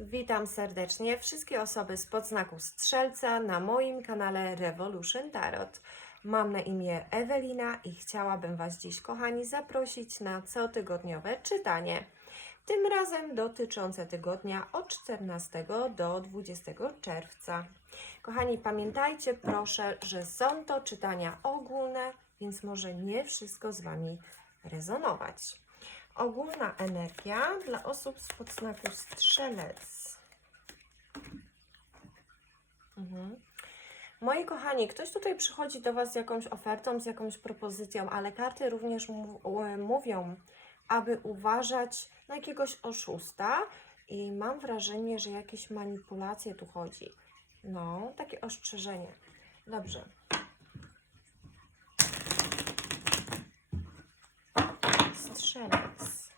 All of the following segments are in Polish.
Witam serdecznie wszystkie osoby z podznaku Strzelca na moim kanale Revolution Tarot. Mam na imię Ewelina i chciałabym Was dziś, kochani, zaprosić na cotygodniowe czytanie. Tym razem dotyczące tygodnia od 14 do 20 czerwca. Kochani, pamiętajcie proszę, że są to czytania ogólne, więc może nie wszystko z Wami rezonować. Ogólna energia dla osób z podznaku Strzelec. Mhm. Moi kochani, ktoś tutaj przychodzi do Was z jakąś ofertą, z jakąś propozycją, ale karty również e, mówią, aby uważać na jakiegoś oszusta i mam wrażenie, że jakieś manipulacje tu chodzi. No, takie ostrzeżenie. Dobrze. Strzelec.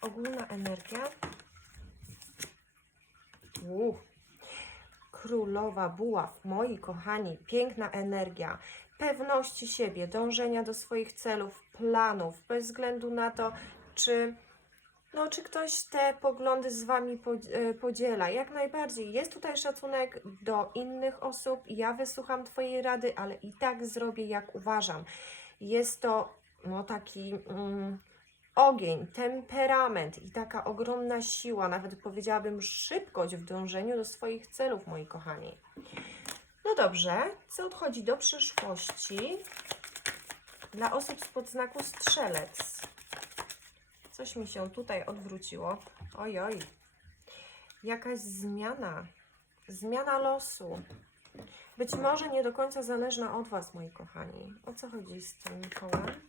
Ogólna energia. Uff. Królowa buław, moi kochani, piękna energia, pewności siebie, dążenia do swoich celów, planów, bez względu na to, czy, no, czy ktoś te poglądy z Wami e, podziela. Jak najbardziej. Jest tutaj szacunek do innych osób. Ja wysłucham Twojej rady, ale i tak zrobię, jak uważam. Jest to no, taki mm, ogień, temperament i taka ogromna siła, nawet powiedziałabym szybkość w dążeniu do swoich celów, moi kochani. No dobrze, co odchodzi do przyszłości dla osób z podznaku strzelec? Coś mi się tutaj odwróciło. Oj, oj. Jakaś zmiana. Zmiana losu. Być może nie do końca zależna od Was, moi kochani. O co chodzi z tym kołem?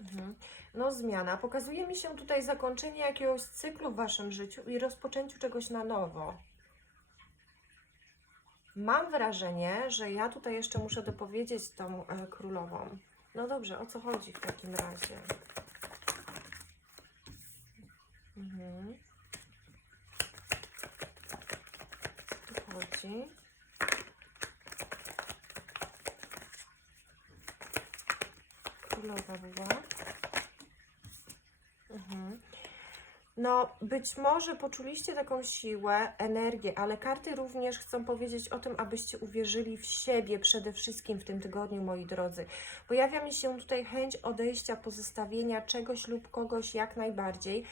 Mhm. No, zmiana. Pokazuje mi się tutaj zakończenie jakiegoś cyklu w Waszym życiu i rozpoczęciu czegoś na nowo. Mam wrażenie, że ja tutaj jeszcze muszę dopowiedzieć tą e, królową. No dobrze, o co chodzi w takim razie? Mhm. Tu chodzi? Królowa była. Mhm. No, być może poczuliście taką siłę, energię, ale karty również chcą powiedzieć o tym, abyście uwierzyli w siebie przede wszystkim w tym tygodniu, moi drodzy. Pojawia mi się tutaj chęć odejścia, pozostawienia czegoś lub kogoś jak najbardziej.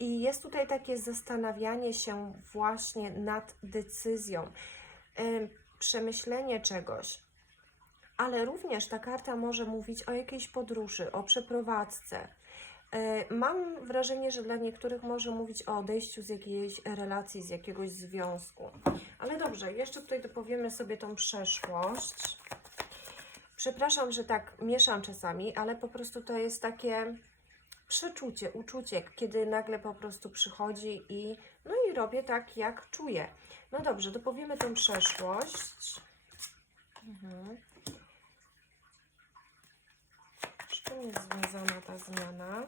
I jest tutaj takie zastanawianie się właśnie nad decyzją, em, przemyślenie czegoś. Ale również ta karta może mówić o jakiejś podróży, o przeprowadzce. E, Mam wrażenie, że dla niektórych może mówić o odejściu z jakiejś relacji, z jakiegoś związku. Ale dobrze, jeszcze tutaj dopowiemy sobie tą przeszłość. Przepraszam, że tak mieszam czasami, ale po prostu to jest takie przeczucie, uczucie, kiedy nagle po prostu przychodzi i no i robię tak, jak czuję. No dobrze, dopowiemy tą przeszłość. Mhm. Z czym jest związana ta zmiana?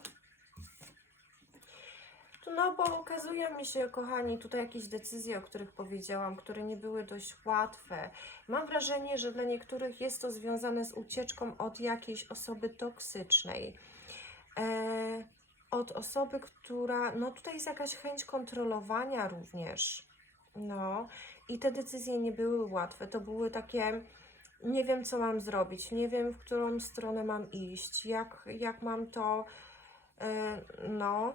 No, bo okazuje mi się, kochani, tutaj jakieś decyzje, o których powiedziałam, które nie były dość łatwe. Mam wrażenie, że dla niektórych jest to związane z ucieczką od jakiejś osoby toksycznej. E, od osoby, która, no tutaj jest jakaś chęć kontrolowania również. No i te decyzje nie były łatwe. To były takie, nie wiem co mam zrobić, nie wiem w którą stronę mam iść, jak, jak mam to, e, no,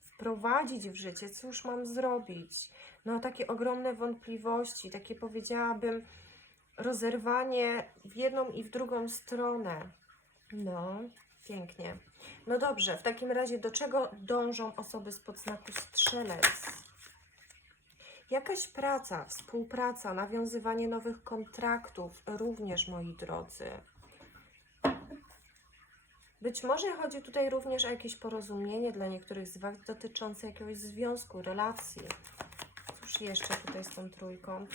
wprowadzić w życie, cóż mam zrobić. No takie ogromne wątpliwości, takie powiedziałabym rozerwanie w jedną i w drugą stronę. No, pięknie. No dobrze, w takim razie do czego dążą osoby z podznaku strzelec? Jakaś praca, współpraca, nawiązywanie nowych kontraktów, również moi drodzy. Być może chodzi tutaj również o jakieś porozumienie dla niektórych z Was dotyczące jakiegoś związku, relacji. Cóż jeszcze tutaj z tą trójką?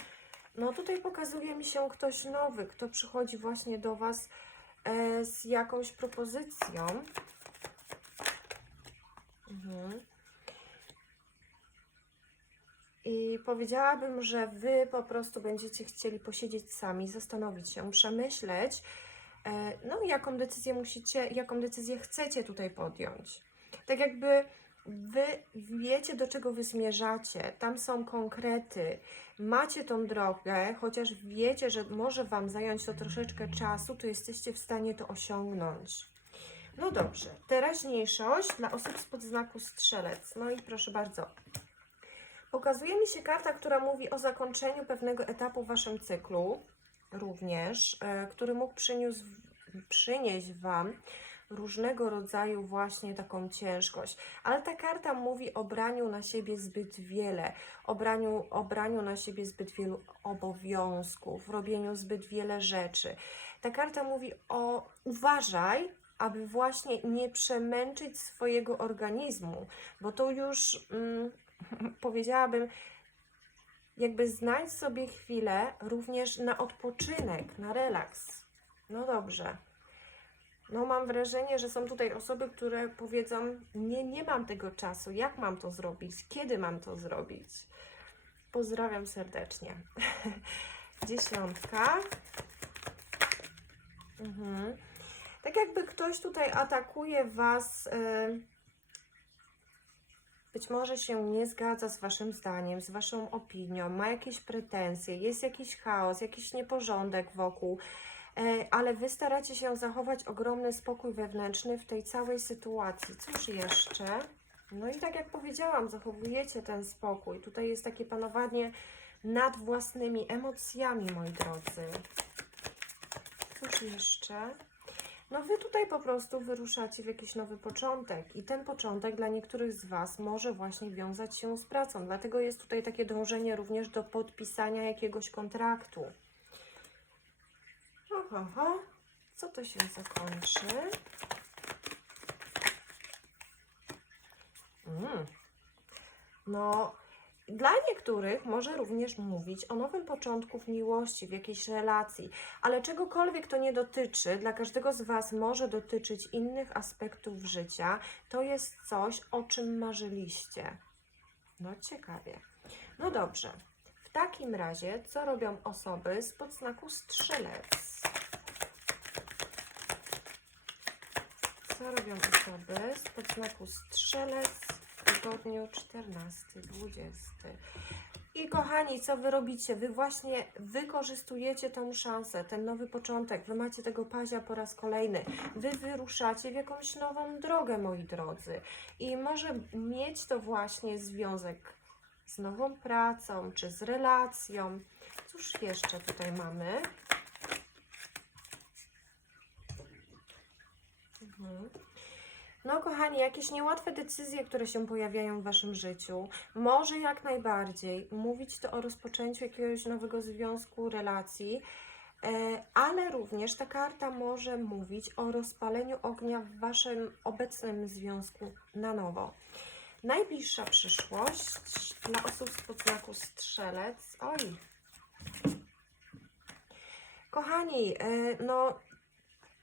No tutaj pokazuje mi się ktoś nowy, kto przychodzi właśnie do Was e, z jakąś propozycją. Mhm. I powiedziałabym, że Wy po prostu będziecie chcieli posiedzieć sami, zastanowić się, przemyśleć, e, no jaką decyzję musicie, jaką decyzję chcecie tutaj podjąć. Tak jakby Wy wie, wiecie, do czego wy zmierzacie, tam są konkrety, macie tą drogę, chociaż wiecie, że może wam zająć to troszeczkę czasu, to jesteście w stanie to osiągnąć. No dobrze, teraźniejszość dla osób spod znaku strzelec. No i proszę bardzo. Pokazuje mi się karta, która mówi o zakończeniu pewnego etapu w waszym cyklu, również, e, który mógł przyniósł, przynieść wam różnego rodzaju właśnie taką ciężkość. Ale ta karta mówi o braniu na siebie zbyt wiele, o braniu, o braniu na siebie zbyt wielu obowiązków, robieniu zbyt wiele rzeczy. Ta karta mówi o uważaj, aby właśnie nie przemęczyć swojego organizmu, bo to już mm, powiedziałabym, jakby znajdź sobie chwilę również na odpoczynek, na relaks. No dobrze. No mam wrażenie, że są tutaj osoby, które powiedzą, nie, nie mam tego czasu, jak mam to zrobić, kiedy mam to zrobić. Pozdrawiam serdecznie. Dziesiątka. Mhm. Tak jakby ktoś tutaj atakuje Was, y, być może się nie zgadza z Waszym zdaniem, z Waszą opinią, ma jakieś pretensje, jest jakiś chaos, jakiś nieporządek wokół, e, ale Wy staracie się zachować ogromny spokój wewnętrzny w tej całej sytuacji. Cóż jeszcze? No i tak jak powiedziałam, zachowujecie ten spokój. Tutaj jest takie panowanie nad własnymi emocjami, moi drodzy. Cóż jeszcze? No wy tutaj po prostu wyruszacie w jakiś nowy początek i ten początek dla niektórych z Was może właśnie wiązać się z pracą. Dlatego jest tutaj takie dążenie również do podpisania jakiegoś kontraktu. Oho, ho. co to się zakończy? Mm. No, dla niektórych może również mówić o nowym początku w miłości, w jakiejś relacji, ale czegokolwiek to nie dotyczy, dla każdego z Was może dotyczyć innych aspektów życia. To jest coś, o czym marzyliście. No ciekawie. No dobrze. W takim razie, co robią osoby z podznaku strzelec? Co robią osoby z podznaku strzelec tygodniu 14-20? I kochani, co wy robicie? Wy właśnie wykorzystujecie tą szansę, ten nowy początek. Wy macie tego pazia po raz kolejny. Wy wyruszacie w jakąś nową drogę, moi drodzy. I może mieć to właśnie związek z nową pracą, czy z relacją. Cóż jeszcze tutaj mamy? Mhm. No, kochani, jakieś niełatwe decyzje, które się pojawiają w Waszym życiu, może jak najbardziej mówić to o rozpoczęciu jakiegoś nowego związku, relacji, e, ale również ta karta może mówić o rozpaleniu ognia w Waszym obecnym związku na nowo. Najbliższa przyszłość dla osób z podznaku strzelec. Oj. Kochani, e, no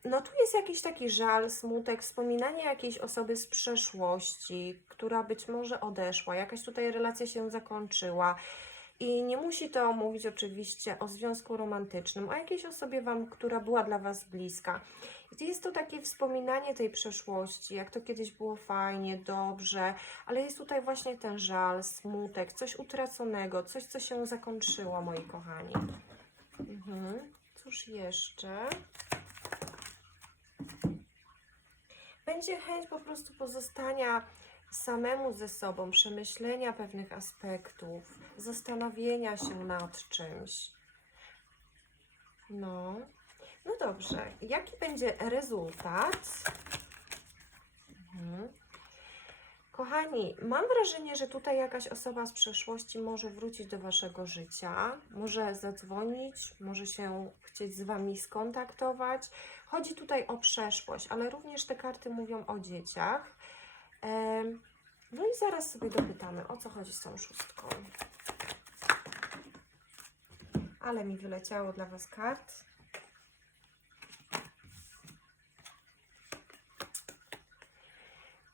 no tu jest jakiś taki żal, smutek, wspominanie jakiejś osoby z przeszłości, która być może odeszła, jakaś tutaj relacja się zakończyła. I nie musi to mówić oczywiście o związku romantycznym, o jakiejś osobie wam, która była dla Was bliska. Jest to takie wspominanie tej przeszłości, jak to kiedyś było fajnie, dobrze, ale jest tutaj właśnie ten żal, smutek, coś utraconego, coś, co się zakończyło, moi kochani. Mhm. Cóż jeszcze? Będzie chęć po prostu pozostania samemu ze sobą, przemyślenia pewnych aspektów, zastanowienia się nad czymś. No, no dobrze. Jaki będzie rezultat? Mhm. Kochani, mam wrażenie, że tutaj jakaś osoba z przeszłości może wrócić do Waszego życia, może zadzwonić, może się chcieć z Wami skontaktować. Chodzi tutaj o przeszłość, ale również te karty mówią o dzieciach. No i zaraz sobie dopytamy, o co chodzi z tą szóstką. Ale mi wyleciało dla Was kart.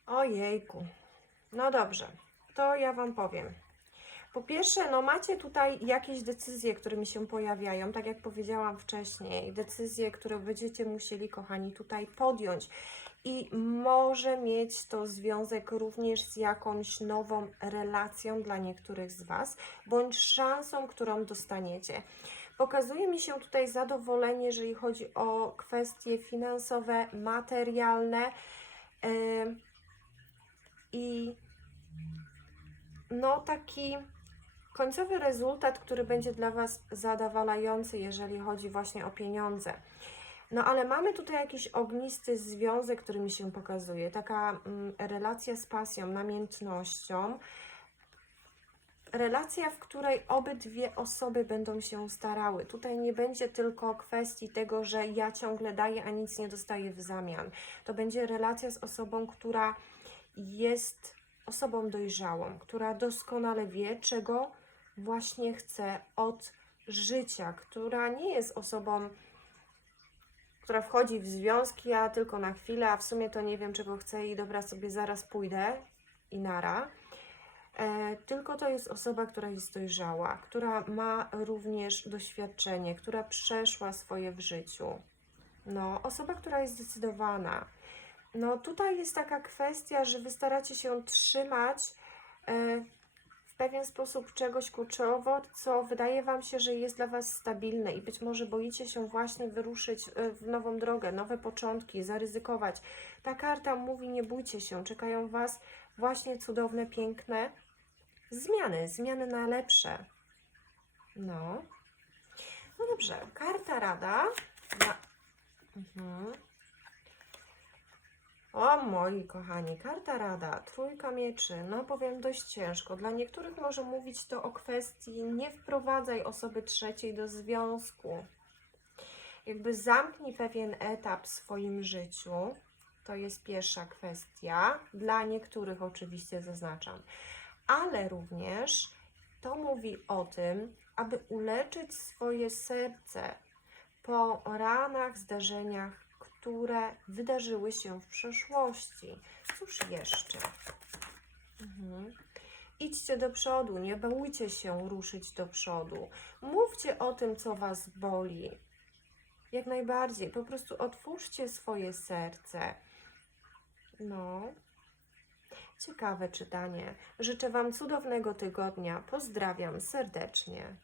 Ojejku. No dobrze, to ja Wam powiem. Po pierwsze, no macie tutaj jakieś decyzje, które mi się pojawiają, tak jak powiedziałam wcześniej, decyzje, które będziecie musieli, kochani, tutaj podjąć. i może mieć to związek również z jakąś nową relacją dla niektórych z Was, bądź szansą, którą dostaniecie. Pokazuje mi się tutaj zadowolenie, jeżeli chodzi o kwestie finansowe, materialne yy, i no taki końcowy rezultat, który będzie dla Was zadowalający, jeżeli chodzi właśnie o pieniądze. No ale mamy tutaj jakiś ognisty związek, który mi się pokazuje. Taka mm, relacja z pasją, namiętnością. Relacja, w której obydwie osoby będą się starały. Tutaj nie będzie tylko kwestii tego, że ja ciągle daję, a nic nie dostaję w zamian. To będzie relacja z osobą, która jest osobą dojrzałą, która doskonale wie, czego właśnie chce od życia, która nie jest osobą, która wchodzi w związki, a tylko na chwilę, a w sumie to nie wiem, czego chcę i dobra, sobie zaraz pójdę i nara. E, tylko to jest osoba, która jest dojrzała, która ma również doświadczenie, która przeszła swoje w życiu. No, osoba, która jest zdecydowana. No, tutaj jest taka kwestia, że wy staracie się trzymać e, pewien sposób czegoś kurczowo, co wydaje Wam się, że jest dla Was stabilne i być może boicie się właśnie wyruszyć e, w nową drogę, nowe początki, zaryzykować. Ta karta mówi: nie bójcie się, czekają Was właśnie cudowne, piękne zmiany, zmiany na lepsze. No. No dobrze, karta rada. Mhm. O moi kochani, karta rada, trójka mieczy, no powiem dość ciężko. Dla niektórych może mówić to o kwestii nie wprowadzaj osoby trzeciej do związku. Jakby zamknij pewien etap w swoim życiu. To jest pierwsza kwestia. Dla niektórych oczywiście zaznaczam. Ale również to mówi o tym, aby uleczyć swoje serce po ranach, zdarzeniach, które wydarzyły się w przeszłości. Cóż jeszcze? Mhm. Idźcie do przodu, nie bójcie się ruszyć do przodu. Mówcie o tym, co Was boli. Jak najbardziej, po prostu otwórzcie swoje serce. No. Ciekawe czytanie. Życzę Wam cudownego tygodnia. Pozdrawiam serdecznie.